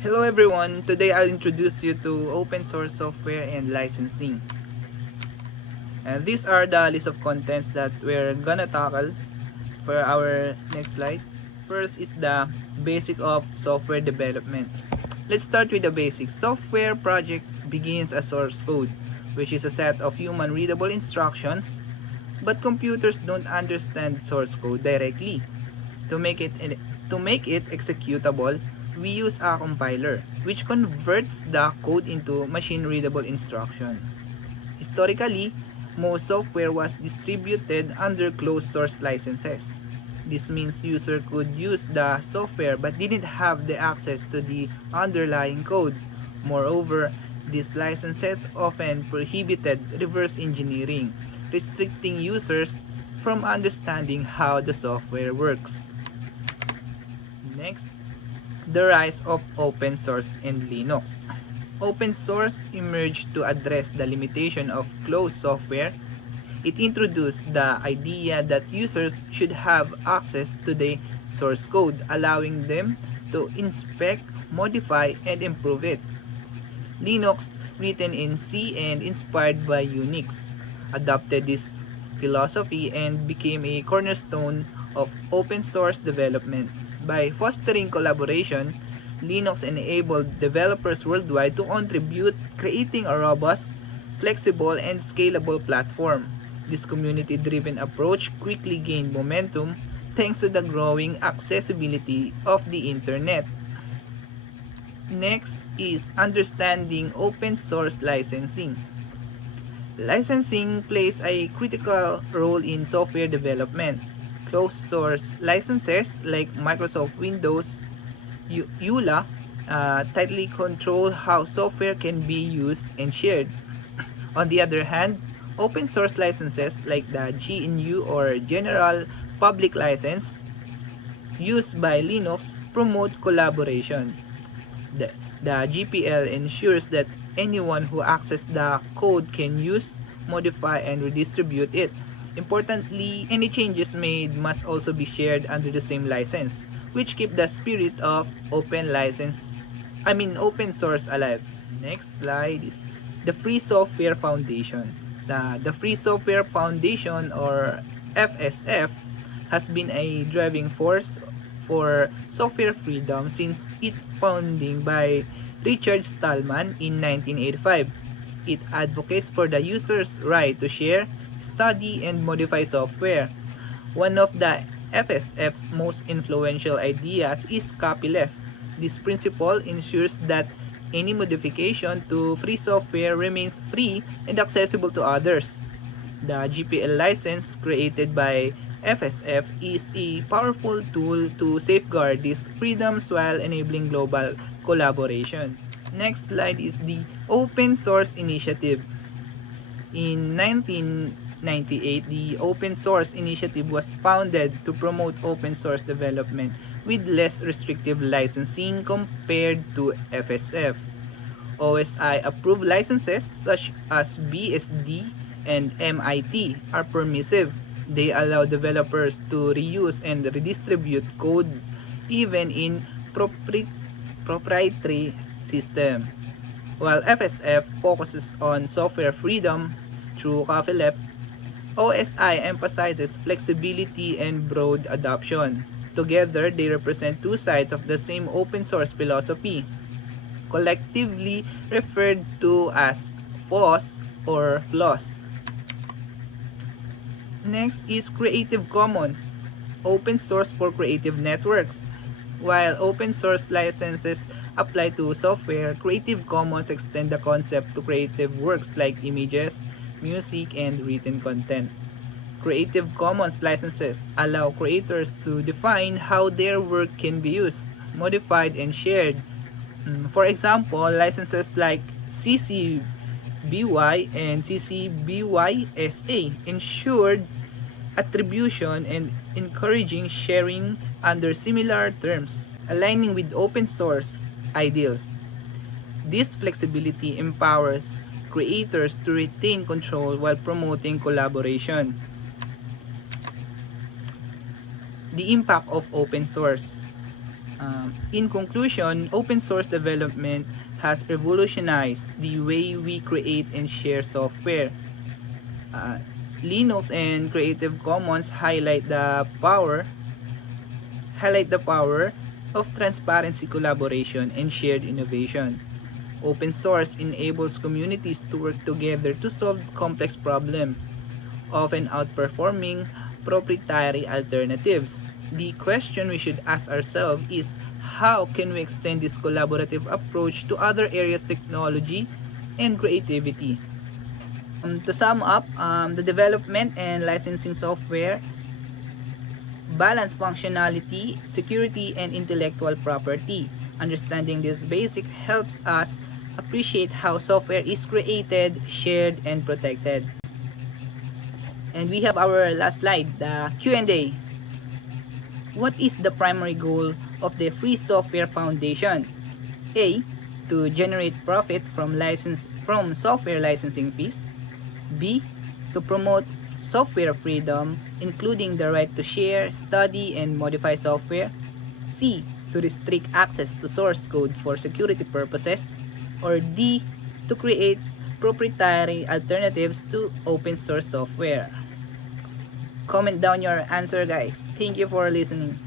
Hello everyone, today I'll introduce you to open source software and licensing. And these are the list of contents that we're gonna tackle for our next slide. First is the basic of software development. Let's start with the basics. Software project begins as source code, which is a set of human readable instructions, but computers don't understand source code directly. To make it executable, we use a compiler, which converts the code into machine-readable instruction. Historically, most software was distributed under closed-source licenses. This means user could use the software but didn't have the access to the underlying code. Moreover, these licenses often prohibited reverse engineering, restricting users from understanding how the software works. Next, the rise of open source and Linux. Open source emerged to address the limitation of closed software. It introduced the idea that users should have access to the source code, allowing them to inspect, modify, and improve it. Linux, written in C and inspired by Unix, adopted this philosophy and became a cornerstone of open source development. By fostering collaboration, Linux enabled developers worldwide to contribute, creating a robust, flexible, and scalable platform. This community-driven approach quickly gained momentum thanks to the growing accessibility of the internet. Next is understanding open source licensing. Licensing plays a critical role in software development. Closed source licenses like Microsoft Windows, EULA, tightly control how software can be used and shared. On the other hand, open source licenses like the GNU or General Public License used by Linux promote collaboration. The GPL ensures that anyone who accesses the code can use, modify, and redistribute it. Importantly, any changes made must also be shared under the same license, which keep the spirit of open source alive. Next slide is the Free Software Foundation. The Free Software Foundation, or FSF, has been a driving force for software freedom since its founding by Richard Stallman in 1985. It advocates for the user's right to share, study, and modify software. One of the FSF's most influential ideas is copyleft. This principle ensures that any modification to free software remains free and accessible to others. The GPL license created by FSF is a powerful tool to safeguard these freedoms while enabling global collaboration. Next slide is the Open Source Initiative. In 1998, the Open Source Initiative was founded to promote open source development with less restrictive licensing compared to FSF. OSI-approved licenses such as BSD and MIT are permissive. They allow developers to reuse and redistribute codes even in proprietary system. While FSF focuses on software freedom through copyleft, OSI emphasizes flexibility and broad adoption. Together, they represent two sides of the same open source philosophy, collectively referred to as FOSS or FLOSS. Next is Creative Commons, open source for creative networks. While open source licenses apply to software, Creative Commons extend the concept to creative works like images, music, and written content. Creative Commons licenses allow creators to define how their work can be used, modified, and shared. For example, licenses like CC BY and CC BY-SA ensured attribution and encouraging sharing under similar terms, aligning with open source ideals. This flexibility empowers creators to retain control while promoting collaboration. The impact of open source. In conclusion, open source development has revolutionized the way we create and share software. Uh, Linux and Creative Commons highlight the power of transparency, collaboration, and shared innovation. Open source enables communities to work together to solve complex problems, often outperforming proprietary alternatives. The question we should ask ourselves is, how can we extend this collaborative approach to other areas of technology and creativity? To sum up, the development and licensing software balance functionality, security, and intellectual property. Understanding this basic helps us appreciate how software is created, shared, and protected. And we have our last slide, the Q&A. What is the primary goal of the Free Software Foundation? A. To generate profit from software licensing fees. B. To promote software freedom, including the right to share, study, and modify software. C. To restrict access to source code for security purposes. Or D. To create proprietary alternatives to open source software. Comment down your answer, guys. Thank you for listening.